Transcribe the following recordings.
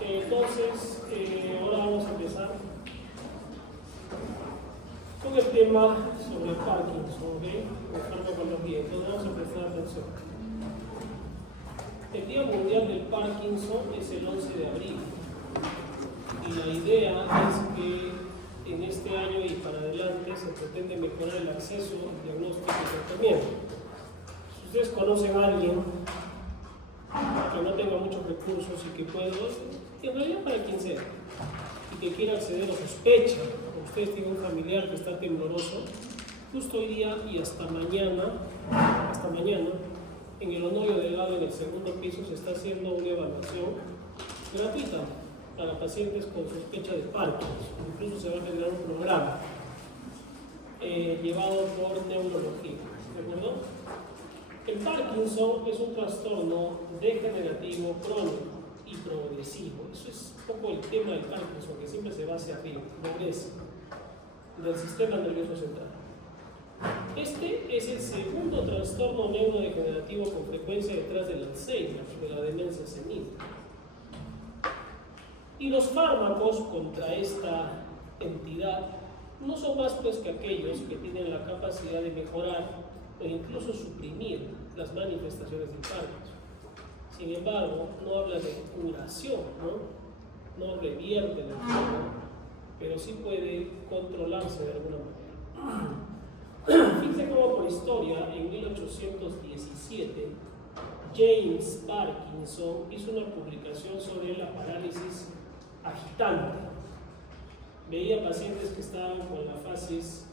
Entonces, ahora vamos a empezar con el tema sobre Parkinson, ¿ok? De farmacología. Entonces vamos a prestar atención. El Día Mundial del Parkinson es el 11 de abril. Y la idea es que en este año y para adelante se pretende mejorar el acceso, el diagnóstico y tratamiento. Si ustedes conocen a alguien que no tenga muchos recursos y que pueda, en realidad para quien sea, y que quiera acceder o sospecha, o ustedes tienen un familiar que está tembloroso, justo hoy día y hasta mañana, en el Honorio Delgado, en el segundo piso, se está haciendo una evaluación gratuita para pacientes con sospecha de Parkinson. Incluso se va a generar un programa llevado por neurología, ¿de acuerdo? El Parkinson es un trastorno degenerativo, crónico y progresivo. Eso es un poco el tema del Parkinson, que siempre se va hacia arriba, progresa, del sistema nervioso central. Este es el segundo trastorno neurodegenerativo con frecuencia detrás del Alzheimer, de la demencia senil. Y los fármacos contra esta entidad no son más pues que aquellos que tienen la capacidad de mejorar o incluso suprimir las manifestaciones del Parkinson. Sin embargo, no habla de curación, no revierte la enfermedad, pero sí puede controlarse de alguna manera. Fíjense cómo por historia, en 1817, James Parkinson hizo una publicación sobre la parálisis agitante. Veía pacientes que estaban con las fases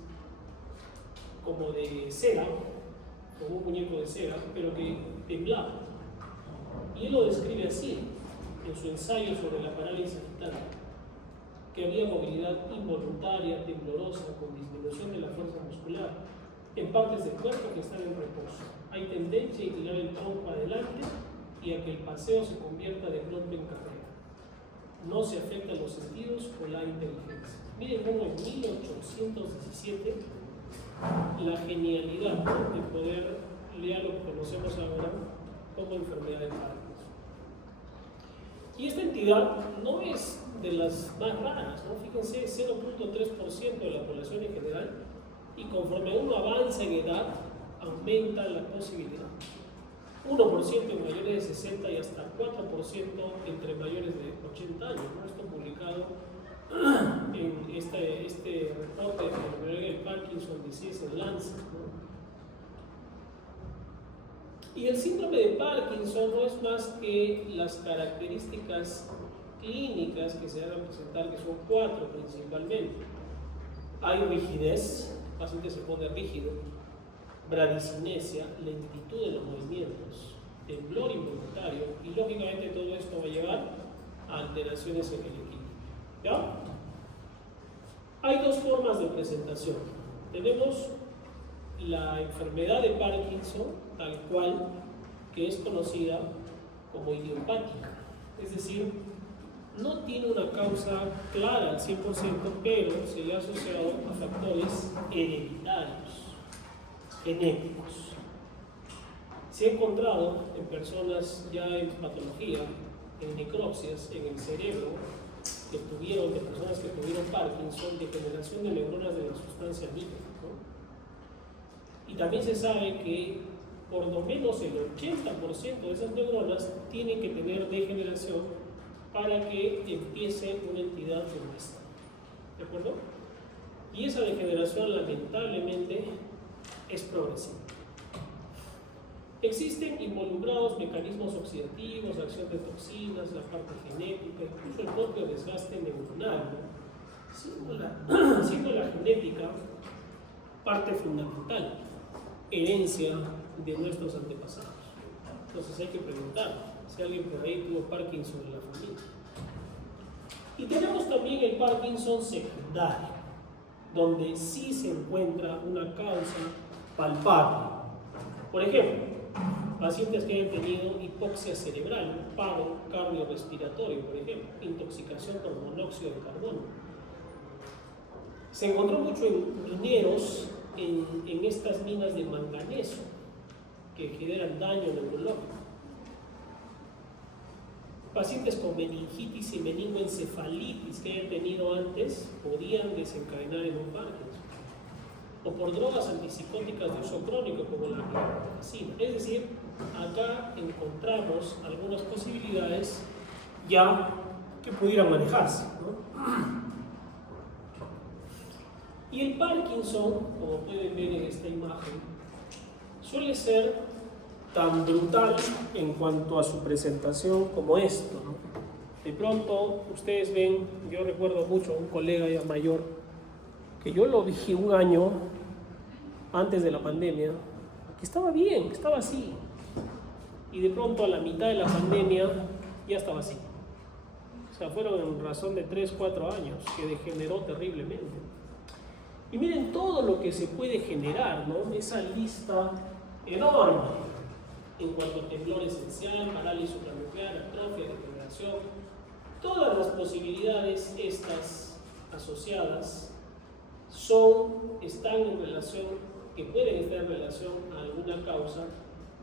como de cera, como un muñeco de cera, pero que temblaba. Y él lo describe así, en su ensayo sobre la parálisis agitante, que había movilidad involuntaria, temblorosa, con disminución de la fuerza muscular, en partes del cuerpo que están en reposo. Hay tendencia a inclinar el tronco adelante y a que el paseo se convierta de pronto en carrera. No se afectan los sentidos o la inteligencia. Miren cómo en 1817 la genialidad de poder leer lo que conocemos ahora como enfermedad de Parkinson. Y esta entidad no es de las más raras, ¿no? Fíjense, 0.3% de la población en general, y conforme uno avanza en edad, aumenta la posibilidad. 1% en mayores de 60 y hasta 4% entre mayores de 80 años, ¿no? Esto publicado en este reporte de la enfermedad del Parkinson Disease en Lancet, ¿no? Y el síndrome de Parkinson no es más que las características clínicas que se van a presentar, que son 4 principalmente. Hay rigidez, el paciente se pone rígido, bradicinesia, lentitud de los movimientos, temblor involuntario, y lógicamente todo esto va a llevar a alteraciones en el equilibrio. ¿Ya? Hay dos formas de presentación. Tenemos la enfermedad de Parkinson, tal cual, que es conocida como idiopática, es decir, no tiene una causa clara al 100%, pero se le ha asociado a factores hereditarios, genéticos. Se ha encontrado en personas ya en patología, en necropsias en el cerebro, de personas que tuvieron Parkinson, degeneración de neuronas de la sustancia nítrica, ¿no? Y también se sabe que por lo menos el 80% de esas neuronas tienen que tener degeneración para que empiece una entidad como esta. ¿De acuerdo? Y esa degeneración lamentablemente es progresiva. Existen involucrados mecanismos oxidativos, acción de toxinas, la parte genética, incluso el propio desgaste neuronal, ¿no? Siendo la genética parte fundamental, herencia de nuestros antepasados. Entonces hay que preguntar si alguien por ahí tuvo Parkinson en la familia. Y tenemos también el Parkinson secundario, donde sí se encuentra una causa palpable. Por ejemplo, pacientes que hayan tenido hipoxia cerebral, un paro cardiorrespiratorio, por ejemplo, intoxicación con monóxido de carbono. Se encontró mucho en mineros en estas minas de manganeso, que generan daño neurológico. pacientes con meningitis y meningoencefalitis que hayan tenido antes podían desencadenar en un Parkinson, o por drogas antipsicóticas de uso crónico como la clorpromazina. Es decir, acá encontramos algunas posibilidades ya que pudieran manejarse, ¿no? Y el Parkinson, como pueden ver en esta imagen, suele ser tan brutal en cuanto a su presentación como esto, ¿no? De pronto, ustedes ven, yo recuerdo mucho a un colega ya mayor, que yo lo vi un año antes de la pandemia, que estaba bien, estaba así. Y de pronto a la mitad de la pandemia ya estaba así. O sea, fueron en razón de 3, 4 años que degeneró terriblemente. Y miren todo lo que se puede generar, ¿no? Esa lista enorme en cuanto a temblor esencial, parálisis supranuclear, atrofia, degeneración. Todas las posibilidades estas asociadas están en relación, que pueden estar en relación a alguna causa,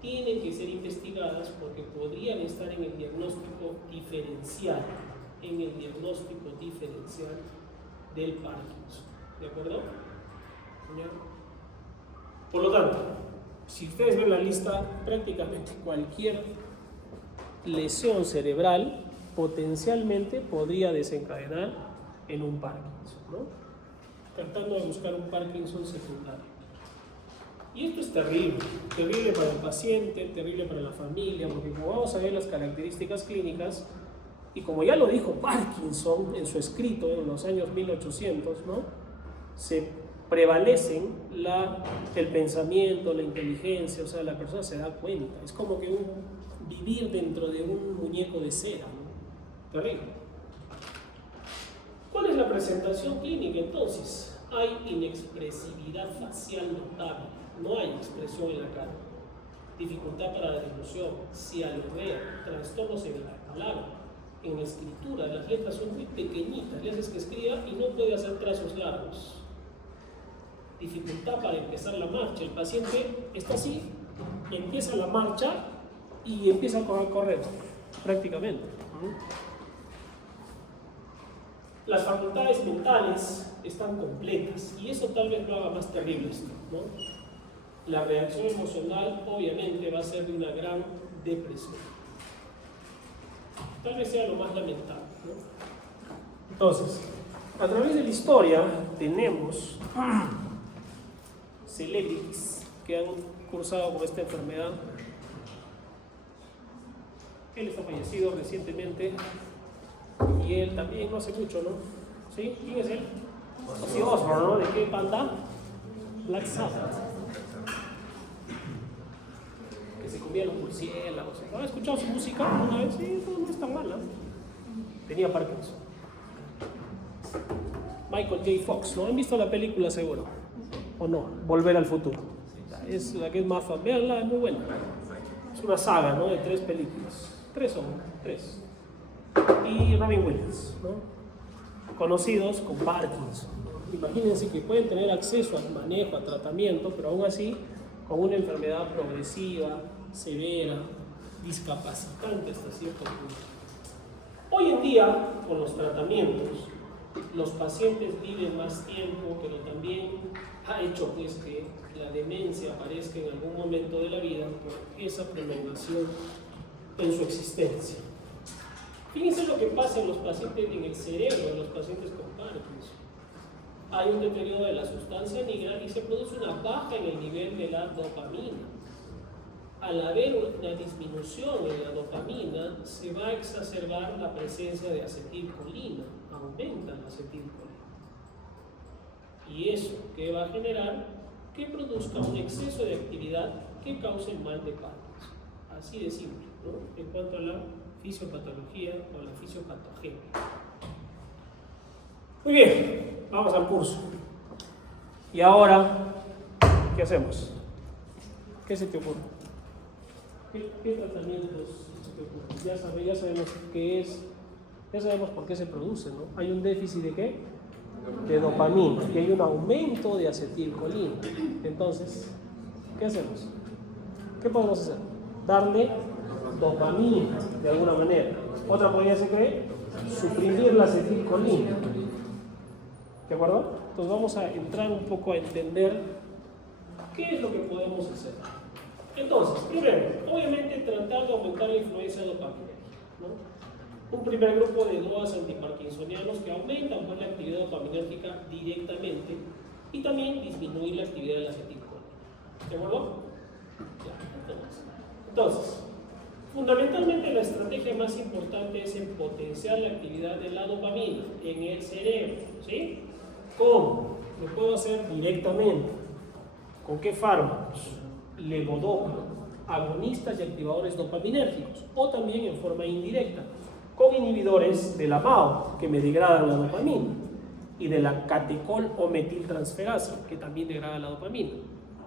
tienen que ser investigadas porque podrían estar en el diagnóstico diferencial, del Parkinson. ¿De acuerdo? Por lo tanto, si ustedes ven la lista, prácticamente cualquier lesión cerebral potencialmente podría desencadenar en un Parkinson, ¿no? Tratando de buscar un Parkinson secundario. Y esto es terrible, terrible para el paciente, terrible para la familia, porque como vamos a ver las características clínicas, y como ya lo dijo Parkinson en su escrito en los años 1800, ¿no? Se prevalecen el pensamiento, la inteligencia, o sea, la persona se da cuenta. Es como que vivir dentro de un muñeco de cera, ¿no? Terrible. ¿Cuál es la presentación clínica entonces? Hay inexpresividad facial notable, no hay expresión en la cara, dificultad para la dilución, cialorrea, trastornos en la palabra, en la escritura, las letras son muy pequeñitas, le haces que escriba y no puede hacer trazos largos. Dificultad para empezar la marcha, el paciente está así, empieza la marcha y empieza a correr prácticamente. Las facultades mentales están completas y eso tal vez lo haga más terrible esto, ¿no? La reacción emocional obviamente va a ser de una gran depresión. Tal vez sea lo más lamentable, ¿no? Entonces, a través de la historia tenemos celebrities que han cursado con esta enfermedad. Él está fallecido recientemente y él también no hace mucho, ¿no? ¿Sí? ¿Quién es él? Ozzy Osbourne, ¿no? ¿De qué banda? Black Sabbath. Que se comía los murciélagos. ¿Han escuchado su música una vez? Sí, no es tan mala. Tenía Parkinson. Michael J. Fox, ¿no? ¿Han visto la película seguro? ¿O no? Volver al futuro. Es la que es más famosa. Veanla, es muy buena. Es una saga, ¿no? De 3 películas. 3 son, 3. Y Robin Williams, ¿no? Conocidos con Parkinson, ¿no? Imagínense que pueden tener acceso al manejo, a tratamiento, pero aún así con una enfermedad progresiva, severa, discapacitante hasta cierto punto. Hoy en día, con los tratamientos, los pacientes viven más tiempo, pero también ha hecho pues que la demencia aparezca en algún momento de la vida por esa prolongación en su existencia. Fíjense lo que pasa en los pacientes, en el cerebro de los pacientes con Parkinson. Hay un deterioro de la sustancia negra y se produce una baja en el nivel de la dopamina. Al haber una disminución en la dopamina, se va a exacerbar la presencia de acetilcolina, aumenta la acetilcolina. Y eso, ¿qué va a generar? Que produzca un exceso de actividad que cause el mal de Parkinson. Así de simple, ¿no? En cuanto a la fisiopatología o la fisiopatogenia. Muy bien, vamos al curso. Y ahora, ¿qué hacemos? ¿Qué se te ocurre? ¿Qué tratamientos se te ocurren? Ya sabemos qué es, ya sabemos por qué se produce, ¿no? Hay un déficit de ¿qué? De dopamina, y hay un aumento de acetilcolina. Entonces, ¿qué hacemos? ¿Qué podemos hacer? Darle dopamina, de alguna manera. Otra podría ser que suprimir la acetilcolina. ¿De acuerdo? Entonces vamos a entrar un poco a entender qué es lo que podemos hacer. Entonces, primero, obviamente tratar de aumentar la influencia dopamínea, ¿no? Un primer grupo de drogas antiparkinsonianos que aumentan pues, la actividad dopaminérgica directamente y también disminuir la actividad de la acetilcolina. ¿De acuerdo? Ya, entonces, fundamentalmente la estrategia más importante es en potenciar la actividad de la dopamina en el cerebro, ¿sí? ¿Cómo? Lo puedo hacer directamente. ¿Con qué fármacos? Levodopa, agonistas y activadores dopaminérgicos, o también en forma indirecta, con inhibidores de la MAO, que me degradan la dopamina, y de la catecol o metiltransferasa, que también degrada la dopamina.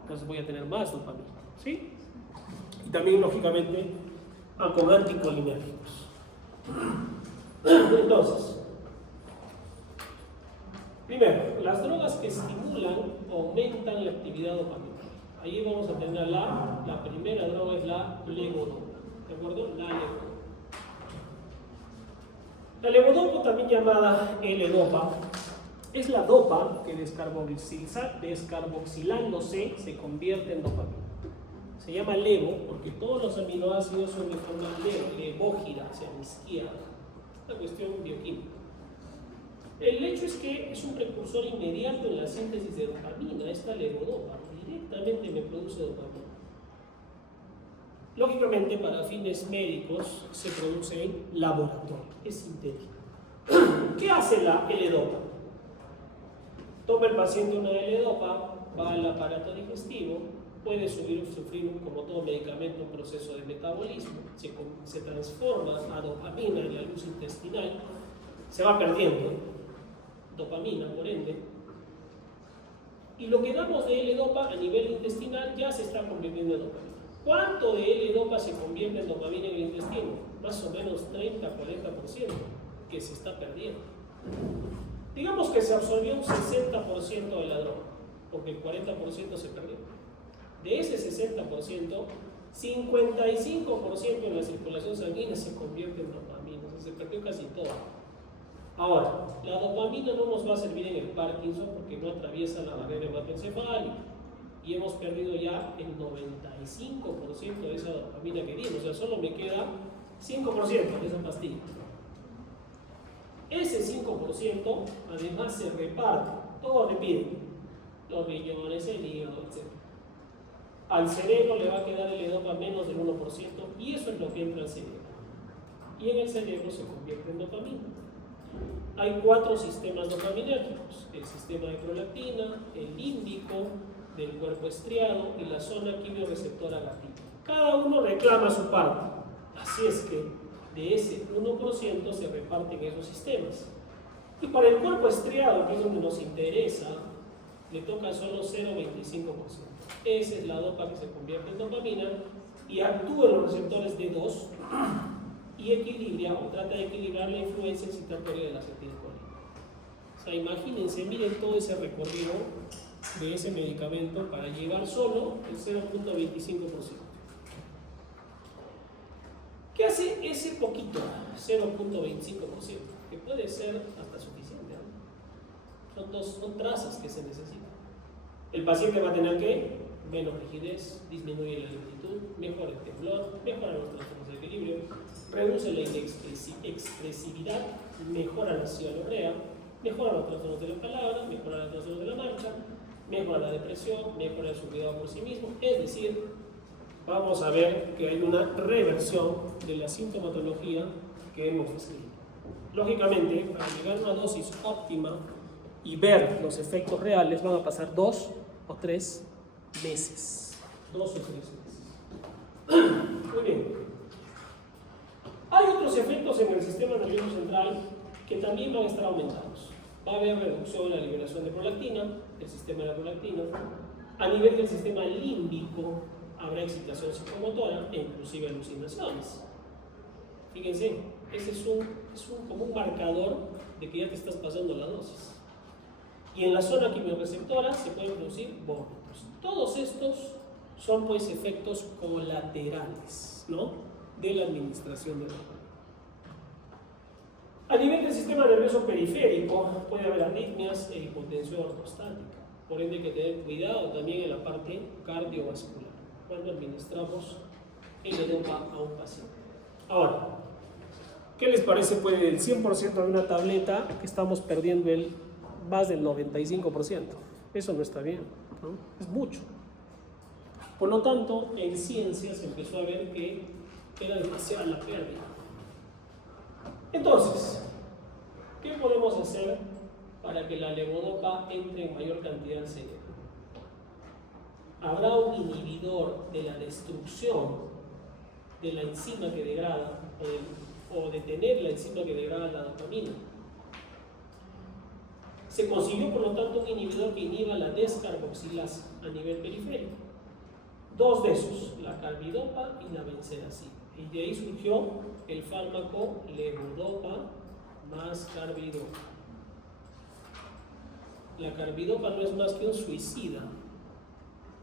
Entonces voy a tener más dopamina, ¿sí? Y también, lógicamente, con anticolinérgicos. Entonces, primero, las drogas que estimulan o aumentan la actividad dopamina. Ahí vamos a tener la primera droga es la levodopa, ¿de acuerdo? La levodopa. La levodopa, también llamada L-dopa, es la dopa que descarboxilándose se convierte en dopamina. Se llama levo porque todos los aminoácidos son de forma levógira, hacia la izquierda. Una cuestión bioquímica. El hecho es que es un precursor inmediato en la síntesis de dopamina, esta levodopa. Directamente me produce dopamina. Lógicamente, para fines médicos se produce en laboratorio, es sintético. ¿Qué hace la L-dopa? Toma el paciente una L-dopa, va al aparato digestivo, puede sufrir, como todo medicamento, un proceso de metabolismo, se transforma a dopamina en la luz intestinal, se va perdiendo dopamina, por ende, y lo que damos de L-dopa a nivel intestinal ya se está convirtiendo en dopamina. ¿Cuánto de L-dopa se convierte en dopamina en el intestino? Más o menos 30-40% que se está perdiendo. Digamos que se absorbió un 60% de la droga, porque el 40% se perdió. De ese 60%, 55% en la circulación sanguínea se convierte en dopamina, o sea, se perdió casi todo. Ahora, la dopamina no nos va a servir en el Parkinson porque no atraviesa la barrera hematoencefálica y hemos perdido ya el 95% de esa dopamina que dimos, o sea, solo me queda 5% de esa pastilla. Ese 5% además se reparte, todo repite, los riñones, el hígado, etc. Al cerebro le va a quedar el L-dopa menos del 1% y eso es lo que entra al cerebro. Y en el cerebro se convierte en dopamina. Hay 4 sistemas dopaminérgicos: el sistema de prolactina, el límbico, del cuerpo estriado y la zona quimioreceptora gatillo. Cada uno reclama su parte. Así es que de ese 1% se reparten esos sistemas. Y para el cuerpo estriado, que es donde nos interesa, le toca solo 0,25%. Esa es la dopa que se convierte en dopamina y actúa en los receptores D2 y equilibra o trata de equilibrar la influencia excitatoria de la acetilcolina. O sea, imagínense, miren todo ese recorrido de ese medicamento para llegar solo el 0,25%. ¿Qué hace ese poquito, 0,25%? Que puede ser hasta suficiente, ¿no? Son trazas que se necesitan. El paciente va a tener que menos rigidez, disminuye la lentitud, mejora el temblor, mejora los trastornos de equilibrio, reduce la inexpresividad, mejora la cialorrea, mejora los trastornos de la palabra, mejora los trastornos de la marcha, mejora la depresión, mejora su cuidado por sí mismo. Es decir, vamos a ver que hay una reversión de la sintomatología que hemos descrito. Lógicamente, para llegar a una dosis óptima y ver los efectos reales, van a pasar 2 o 3 meses. 2 o 3 meses. Muy bien. Hay otros efectos en el sistema nervioso central que también van a estar aumentados. Va a haber reducción en la liberación de prolactina, el sistema de la prolactina. A nivel del sistema límbico habrá excitación psicomotora e inclusive alucinaciones. Fíjense, ese es como un marcador de que ya te estás pasando la dosis. Y en la zona quimioreceptora se pueden producir vómitos. Todos estos son pues efectos colaterales, ¿no?, de la administración de la droga. sistema nervioso periférico puede haber arritmias e hipotensión ortostática. Por ende hay que tener cuidado también en la parte cardiovascular cuando administramos el levodopa a un paciente. Ahora, ¿qué les parece? Pues del 100% de una tableta que estamos perdiendo más del 95%. Eso no está bien, ¿no? Es mucho. Por lo tanto, en ciencia se empezó a ver que era demasiada la pérdida. Entonces, ¿qué podemos hacer para que la levodopa entre en mayor cantidad al cerebro? Habrá un inhibidor de la destrucción de la enzima que degrada o detener la enzima que degrada la dopamina. Se consiguió, por lo tanto, un inhibidor que inhiba la descarboxilasa a nivel periférico. Dos de esos, la carbidopa y la benseracida. Y de ahí surgió el fármaco levodopa más carbidopa. La carbidopa no es más que un suicida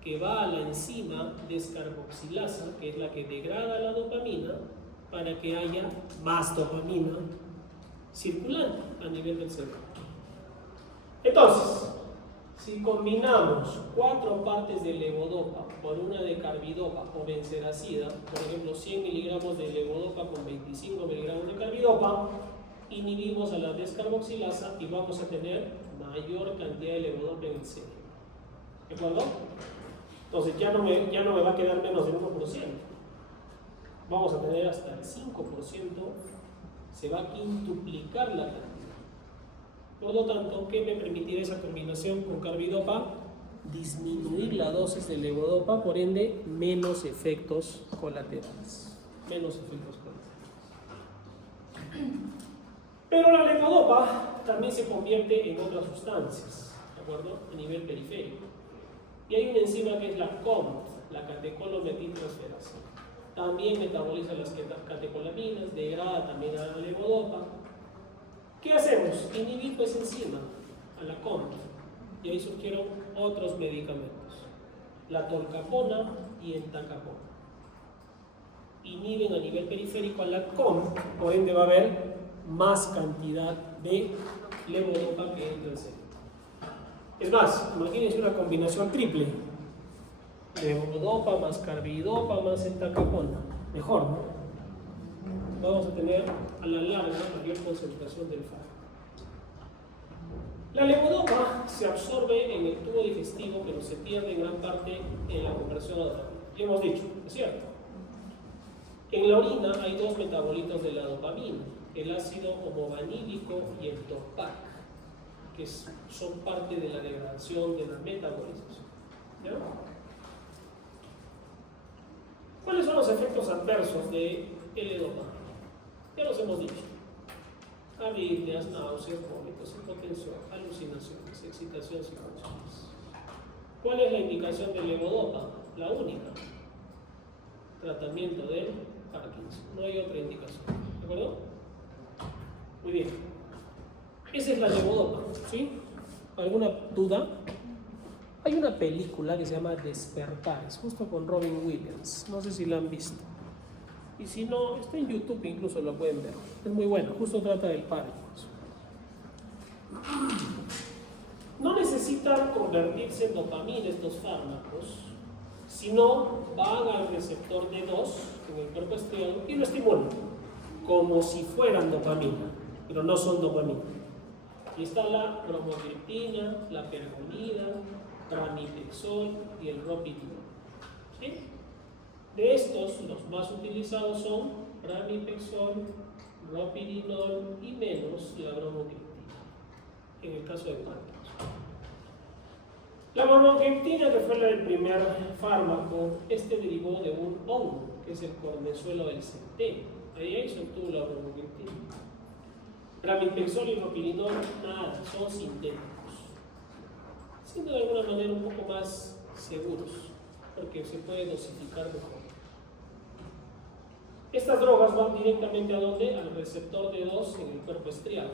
que va a la enzima descarboxilasa, que es la que degrada la dopamina, para que haya más dopamina circulante a nivel del cerebro. Entonces, si combinamos 4 partes de levodopa por una de carbidopa o benseracida, por ejemplo 100 miligramos de levodopa con 25 miligramos de carbidopa, inhibimos a la descarboxilasa y vamos a tener mayor cantidad de levodopa en el cerebro. ¿De acuerdo? Entonces ya no me va a quedar menos del 1%. Vamos a tener hasta el 5%, se va a quintuplicar la cantidad. Por lo tanto, ¿qué me permitirá esa combinación con carbidopa? Disminuir la dosis de levodopa, por ende, menos efectos colaterales. Pero la levodopa también se convierte en otras sustancias, ¿de acuerdo? A nivel periférico. Y hay una enzima que es la COMT, la catecolometiltransferasa. También metaboliza las catecolaminas, degrada también a la levodopa. ¿Qué hacemos? Inhibir pues enzima a la COMT. Y ahí surgieron otros medicamentos, la tolcapona y entacapona. Inhiben a nivel periférico a la COMT, por ende va a haber más cantidad de levodopa que entra al cerebro. Es más, imagínense una combinación triple: levodopa más carbidopa más entacapona. Mejor, ¿no? Vamos a tener a la larga mayor concentración del fármaco. La levodopa se absorbe en el tubo digestivo, pero se pierde en gran parte en la conversión a dopamina. Ya hemos dicho, ¿es cierto? En la orina hay 2 metabolitos de la dopamina, el ácido homovanílico y el TOPAC, que son parte de la degradación de la metabolización. ¿Ya? ¿Cuáles son los efectos adversos de L-dopa? Ya los hemos dicho: arritmias, náuseas, vómitos, hipotensión, alucinaciones, excitación psicosocial. ¿Cuál es la indicación del levodopa? La única: tratamiento del Parkinson. No hay otra indicación. ¿De acuerdo? Muy bien. Esa es la levodopa, ¿sí? ¿Alguna duda? Hay una película que se llama Despertares, justo con Robin Williams. No sé si la han visto. Y si no, está en YouTube, incluso lo pueden ver. Es muy buena, justo trata del Parkinson. No necesitan convertirse en dopamina estos fármacos, sino van al receptor D2 en el cuerpo estriado y lo estimulan, como si fueran dopamina, pero no son dopamina. Aquí está la bromocriptina, la pergolida, pramipexol y el ropinirol. ¿Sí? De estos, los más utilizados son pramipexol, ropinirol y menos la bromocriptina, en el caso de Parkinson. La bromocriptina, que fue el primer fármaco, derivó de un hongo, que es el cornezuelo del centeno. Ahí se obtuvo la bromocriptina. Pramipexol y ropinirol, nada, son sintéticos, siendo de alguna manera un poco más seguros, porque se puede dosificar mejor. Estas drogas van directamente ¿a dónde? Al receptor D2 en el cuerpo estriado,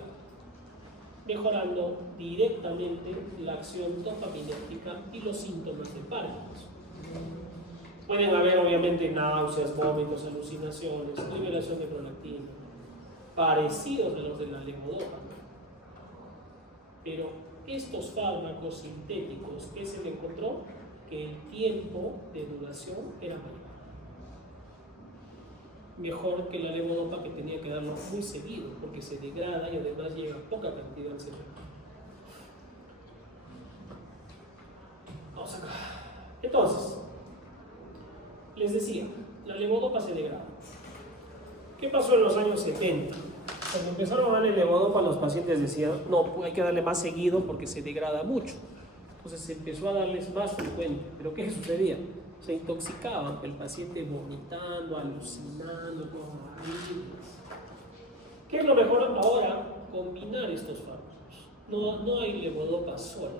mejorando directamente la acción dopaminérgica y los síntomas de Parkinson. Pueden haber obviamente náuseas, vómitos, alucinaciones, liberación de prolactina. parecidos a los de la levodopa. Pero estos fármacos sintéticos, ¿qué se le encontró? Que el tiempo de duración era mayor. Mejor que la levodopa, que tenía que darlo muy seguido, porque se degrada y además llega poca cantidad al cerebro. Vamos acá. Entonces, les decía, la levodopa se degrada. ¿Qué pasó en los años 70? Cuando empezaron a darle levodopa, los pacientes decían, no, hay que darle más seguido porque se degrada mucho. Entonces se empezó a darles más frecuente. ¿Pero qué sucedía? Se intoxicaban, el paciente vomitando, alucinando, con arritmias. ¿Qué es lo mejor ahora? Combinar estos fármacos. No hay levodopa sola.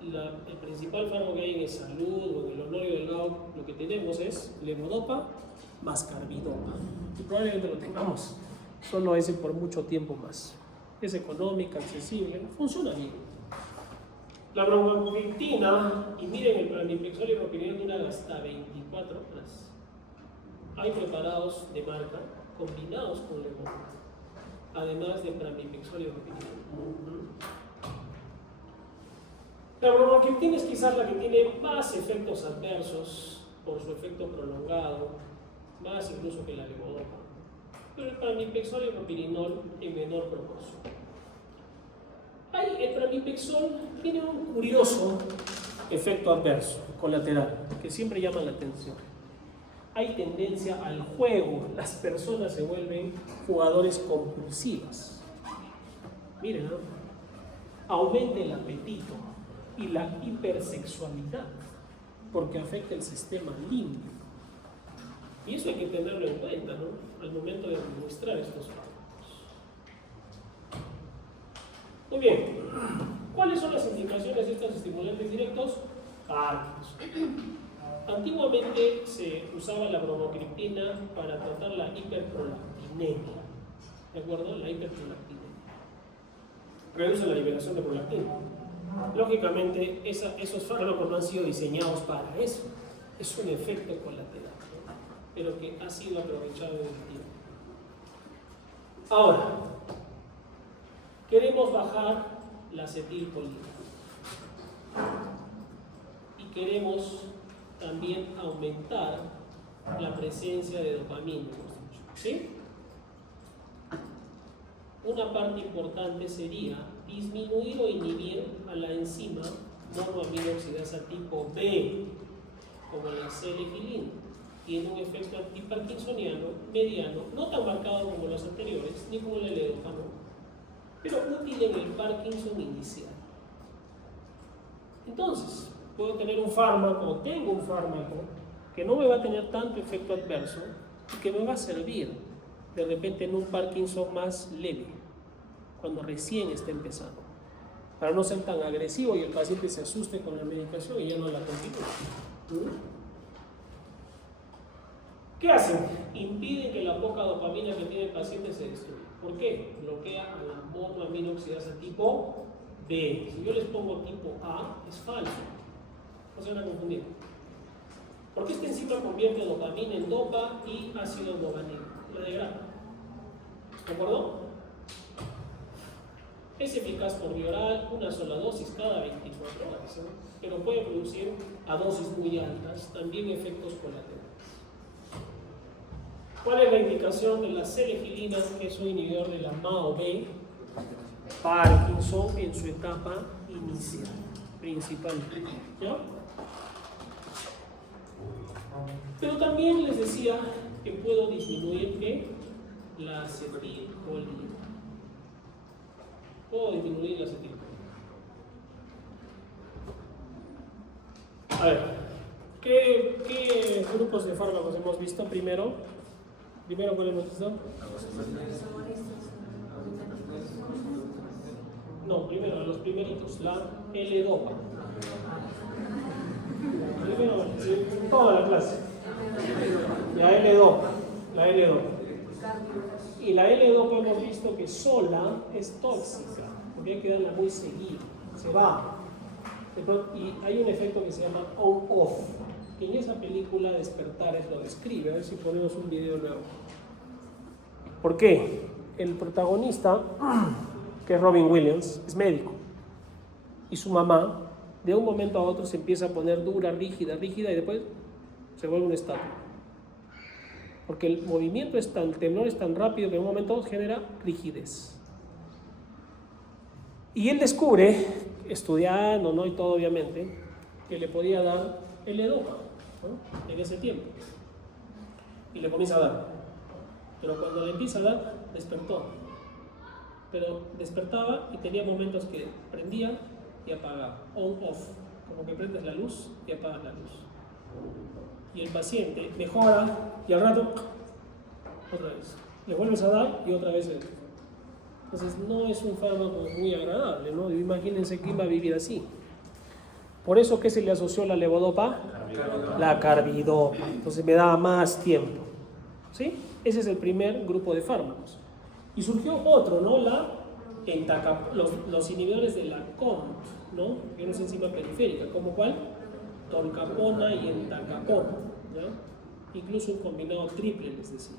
El principal fármaco que hay en salud o en el Honorio del Gao, lo que tenemos es levodopa más carbidopa. Y probablemente lo tengamos solo ese por mucho tiempo más. Es económica, accesible, funciona bien. La bromocriptina, y miren, el pramipexol y ropinirol duran hasta 24 horas. Hay preparados de marca combinados con levodopa, además de pramipexol y ropinirol. La bromocriptina es quizás la que tiene más efectos adversos por su efecto prolongado, más incluso que la levodopa. Pero el pramipexol y ropinirol en menor proporción. El pramipexol tiene un curioso efecto adverso, colateral, que siempre llama la atención. Hay tendencia al juego, las personas se vuelven jugadores compulsivos. Miren, ¿no? Aumenta el apetito y la hipersexualidad, porque afecta el sistema límbico. Y eso hay que tenerlo en cuenta, ¿no? Al momento de administrar estos fármacos. Muy bien, ¿cuáles son las indicaciones de estos estimulantes directos? Parkinson. Antiguamente se usaba la bromocriptina para tratar la hiperprolactinemia. ¿De acuerdo? La hiperprolactinemia. Reduce la liberación de prolactina. Lógicamente, esos fármacos no han sido diseñados para eso. Es un efecto colateral, ¿no? Pero que ha sido aprovechado en el tiempo. Ahora, queremos bajar la acetilcolina y queremos también aumentar la presencia de dopamina, ¿sí? Una parte importante sería disminuir o inhibir a la enzima monoaminoxidasa tipo B, como la C-legilina. Tiene un efecto antiparkinsoniano mediano, no tan marcado como los anteriores, ni como la levodopa, pero útil en el Parkinson inicial. Entonces, puedo tener un fármaco, o tengo un fármaco, que no me va a tener tanto efecto adverso y que me va a servir de repente en un Parkinson más leve, cuando recién está empezando, para no ser tan agresivo y el paciente se asuste con la medicación y ya no la continúe. ¿Qué hacen? Impiden que la poca dopamina que tiene el paciente se destruya. ¿Por qué? Bloquea a la monoaminoxidasa tipo B. Si yo les pongo tipo A, es falso. No se van a confundir. Porque esta enzima convierte dopamina en dopa y ácido dopanínico. La degrada. ¿De acuerdo? Es eficaz por vía oral, una sola dosis cada 24 horas, ¿no? Pero puede producir a dosis muy altas también efectos colaterales. ¿Cuál es la indicación de la C-legilina, que es un inhibidor de la MAO-B? Parkinson en su etapa inicial, principalmente, ¿ya? Pero también les decía que puedo disminuir ¿qué? La acetilcolina. Puedo disminuir la acetilcolina. A ver, ¿qué grupos de fármacos hemos visto primero? ¿Cuál hemos visto? No, primero, los primeritos, la L-dopa. Primero, sí, toda la clase. La L-dopa. Y la L-dopa hemos visto que sola es tóxica, porque hay que darla muy seguida. Se va. Y hay un efecto que se llama on-off. En esa película Despertares lo describe. A ver si ponemos un video nuevo. ¿Por qué? El protagonista, que es Robin Williams, es médico. Y su mamá, de un momento a otro, se empieza a poner dura, rígida, y después se vuelve una estatua. Porque el movimiento el temblor es tan rápido que en un momento genera rigidez. Y él descubre, estudiando, ¿no? Y todo obviamente, que le podía dar el levodopa, ¿no? En ese tiempo. Y le comienza a dar. Pero cuando le empieza a dar, despertó. Pero despertaba y tenía momentos que prendía y apagaba, on-off, como que prendes la luz y apagas la luz. Y el paciente mejora y al rato, otra vez. Le vuelves a dar y otra vez. Entonces no es un fármaco muy agradable, ¿no? Imagínense quién va a vivir así. Por eso, ¿qué se le asoció a la levodopa? La carbidopa. Entonces me daba más tiempo. ¿Sí? Ese es el primer grupo de fármacos. Y surgió otro, ¿no? Los inhibidores de la COMT, ¿no? Que es una enzima periférica, ¿como cuál? Tolcapona y entacapona, ¿ya? Incluso un combinado triple, les decía.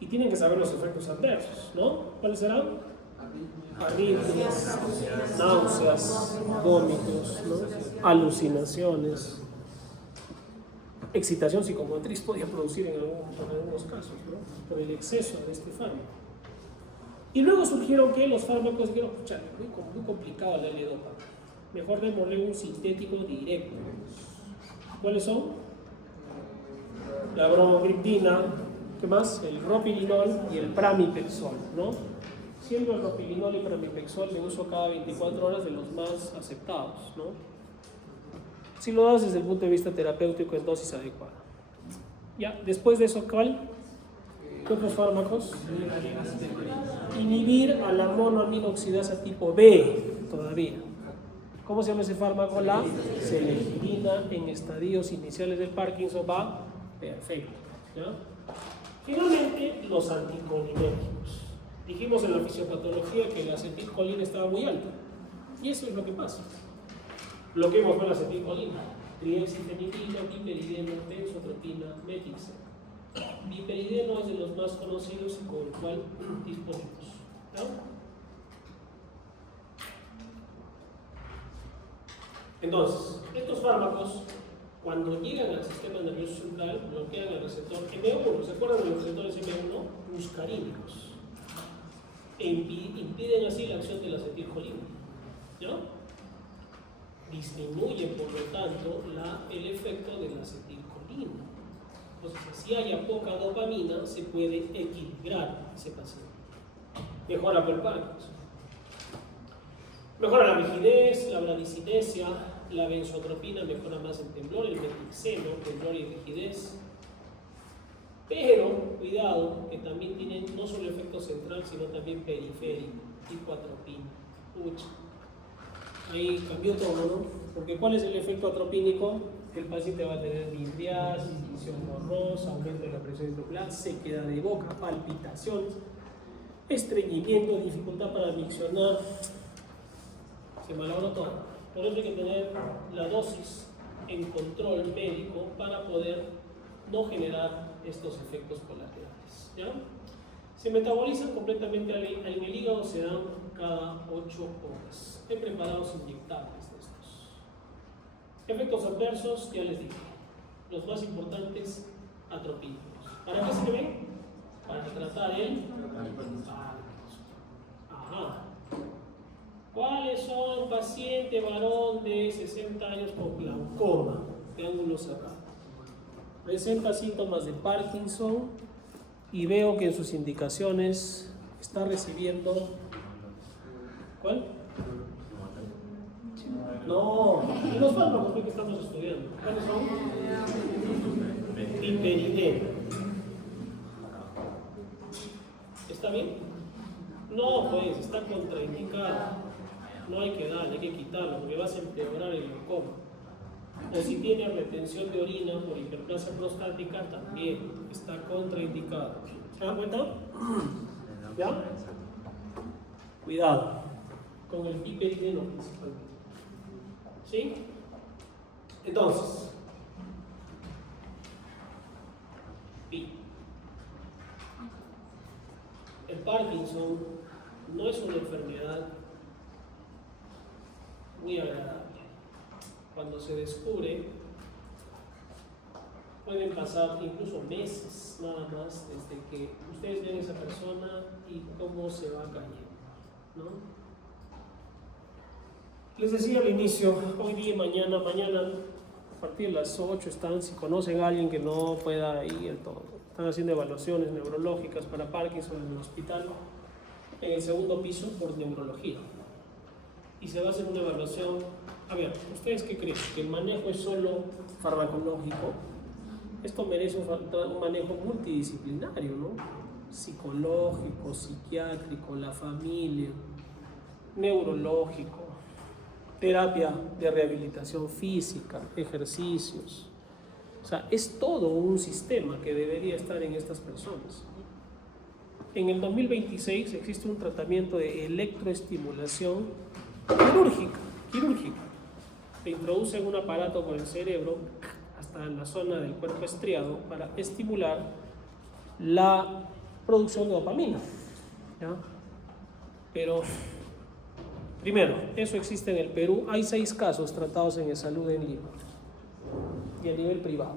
Y tienen que saber los efectos adversos, ¿no? ¿Cuáles serán? Arritmias, náuseas, vómitos, ¿no? Alucinaciones, excitación psicomotriz podía producir en algunos casos, ¿no? Por el exceso de este fármaco. Y luego surgieron que los fármacos dijeron, escucha, muy complicado la levodopa. Mejor démosle un sintético directo. ¿Cuáles son? La bromocriptina, ¿qué más? El ropilinol y el pramipexol, ¿no? Siempre el ropilinol y pramipexol de uso cada 24 horas de los más aceptados, ¿no? Si lo das desde el punto de vista terapéutico en dosis adecuada. Ya, después de eso, ¿cuál? ¿Qué otros fármacos? Inhibir a la monoaminoxidasa tipo B todavía. ¿Cómo se llama ese fármaco? La selegirina en estadios iniciales del Parkinson va perfecto, ¿ya? Finalmente, los anticolinérgicos. Dijimos en la fisiopatología que la acetilcolina estaba muy alta. Y eso es lo que pasa. Bloqueemos con la acetilcolina. Triexifenidina, piperideno, benzotropina, metilxeno. Piperideno es de los más conocidos y con el cual disponemos, ¿no? Entonces, estos fármacos, cuando llegan al sistema nervioso central, bloquean el receptor M1. ¿Se acuerdan de los receptores M1? Muscarínicos. E impiden así la acción de la acetilcolina, ¿no? Disminuye, por lo tanto, el efecto de la acetilcolina. Entonces, si haya poca dopamina, se puede equilibrar ese paciente. Mejora por Parkinson. Mejora la rigidez, la bradicinesia, la benzotropina mejora más el temblor, el metilxeno, temblor y rigidez. Pero, cuidado, que también tiene no solo efecto central, sino también periférico, tipo atropina. Pucha. Ahí cambió todo, ¿no? Porque ¿cuál es el efecto atropínico? El paciente va a tener disdiasis, visión borrosa, aumento de la presión intraocular, sequedad de boca, palpitaciones, estreñimiento, dificultad para miccionar. Se malogró todo. Por eso hay que tener la dosis en control médico para poder no generar estos efectos colaterales, ¿ya? Se metabolizan completamente en el hígado, se dan cada 8 horas. Hay preparados inyectables de estos. Efectos adversos, ya les dije. Los más importantes, atropínicos. ¿Para qué sirven? Para tratar el Parkinson. Ajá. ¿Cuáles son? Paciente varón de 60 años con glaucoma de ángulo cerrado. Presenta síntomas de Parkinson y veo que en sus indicaciones está recibiendo... ¿Cuál? No, y los fármacos que estamos estudiando. ¿Cuáles son? Piperideno. ¿Está bien? No, pues está contraindicado. No hay que darle, hay que quitarlo porque vas a empeorar el glaucoma. O si tiene retención de orina por hiperplasia prostática, también está contraindicado. ¿Se dan cuenta? ¿Ya? Cuidado con el piperideno principalmente. ¿Sí? Entonces, El Parkinson no es una enfermedad muy agradable. Cuando se descubre, pueden pasar incluso meses nada más desde que ustedes ven a esa persona y cómo se va cayendo, ¿no? Les decía al inicio, hoy día y mañana a partir de las 8 están, si conocen a alguien que no pueda ir, están haciendo evaluaciones neurológicas para Parkinson en el hospital, en el segundo piso por neurología. Y se va a hacer una evaluación. A ver, ¿ustedes qué creen? ¿Que el manejo es solo farmacológico? Esto merece un manejo multidisciplinario, ¿no? Psicológico, psiquiátrico, la familia, neurológico, terapia de rehabilitación física, ejercicios. O sea, es todo un sistema que debería estar en estas personas. En el 2026 existe un tratamiento de electroestimulación quirúrgica. Se introduce un aparato por el cerebro hasta la zona del cuerpo estriado para estimular la producción de dopamina, ¿ya? Pero, primero, eso existe en el Perú. Hay 6 casos tratados en Salud en Lima y a nivel privado.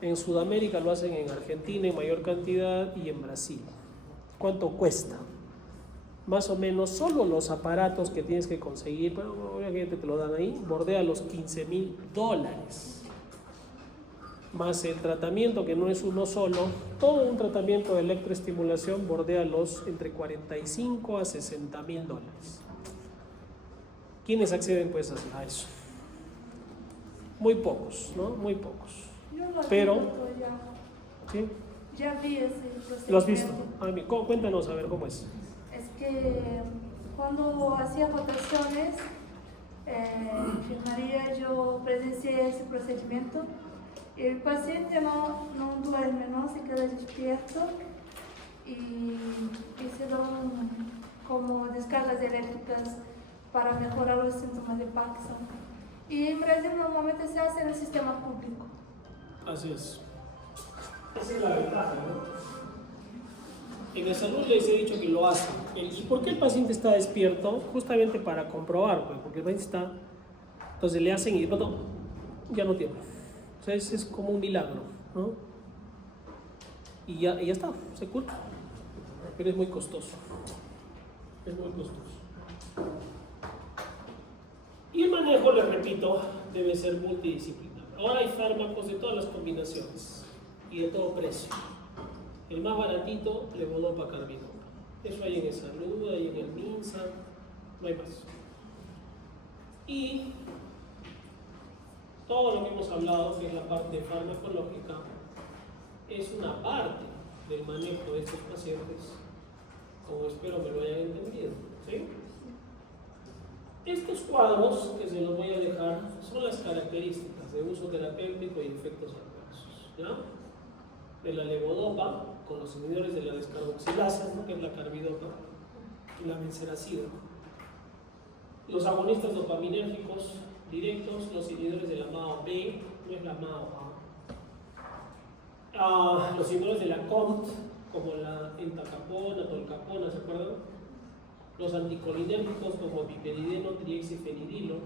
En Sudamérica lo hacen en Argentina en mayor cantidad y en Brasil. ¿Cuánto cuesta? Más o menos, solo los aparatos que tienes que conseguir, pero obviamente te lo dan ahí, bordea los $15,000. Más el tratamiento, que no es uno solo, todo un tratamiento de electroestimulación bordea los entre $45,000 a $60,000. ¿Quiénes acceden pues a eso? Muy pocos, ¿no? Muy pocos. Pero, ¿sí? Ya vi ese procedimiento. ¿Lo has visto? Cuéntanos a ver cómo es. Es que cuando hacía rotaciones, enfermería, yo presencié ese procedimiento. El paciente no duerme, ¿no? Se queda despierto y se dan como descargas eléctricas para mejorar los síntomas de Parkinson. Y en Brasil normalmente se hace en el sistema público. Así es. Esa es la ventaja, ¿no? En el salud les he dicho que lo hacen. ¿Y por qué el paciente está despierto? Justamente para comprobar, pues, porque el paciente está... Entonces le hacen y de pronto ya no tiembla. O sea, es como un milagro, ¿no? Y ya está, se cura. Pero es muy costoso. Es muy costoso. Y el manejo, les repito, debe ser multidisciplinario. Ahora hay fármacos de todas las combinaciones y de todo precio. El más baratito, levodopa carbidopa. Eso hay en el Salud, hay en el MINSA, no hay más. Y todo lo que hemos hablado, que es la parte farmacológica, es una parte del manejo de estos pacientes, como espero me lo hayan entendido, ¿sí? Estos cuadros, que se los voy a dejar, son las características de uso terapéutico y efectos adversos, ¿ya? De la levodopa, con los inhibidores de la descarboxilasa, ¿no? Que es la carbidopa, y la benseracida. Los agonistas dopaminérgicos directos, los inhibidores de la MAO-B, no es la MAO-A. Los inhibidores de la COMT, como la entacapona, tolcapona, ¿se acuerdan? Los anticolinérgicos como piperideno, triexifenidilo.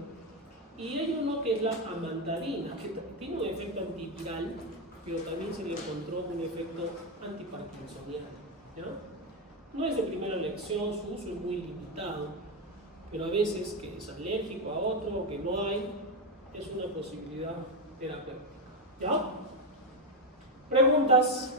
Y hay uno que es la amantadina, que tiene un efecto antiviral, pero también se le encontró un efecto antiparkinsoniano, ¿ya? No es de primera elección, su uso es muy limitado, pero a veces que es alérgico a otro o que no hay, es una posibilidad terapéutica, ¿ya? ¿Preguntas?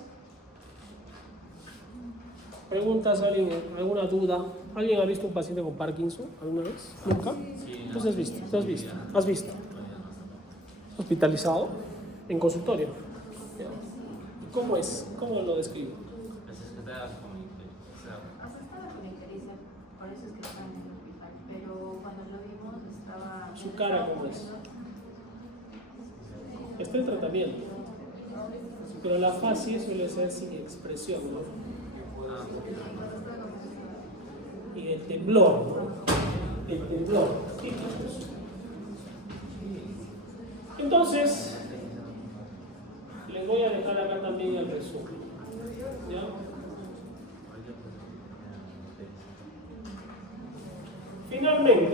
¿Alguna duda? ¿Alguien ha visto un paciente con Parkinson alguna vez? ¿Nunca? Sí, ¿Tú has visto? ¿Tú has visto? ¿Has visto? ¿Hospitalizado? ¿En consultorio? ¿Cómo es? ¿Cómo lo describo? Estaba con ictericia, por eso es que está en el hospital, pero cuando lo vimos estaba... ¿Su cara cómo es? Está en tratamiento, pero la fase suele ser sin expresión, ¿no? Y el temblor, ¿no? El temblor. Entonces, les voy a dejar acá también el resumen, ¿ya? Finalmente,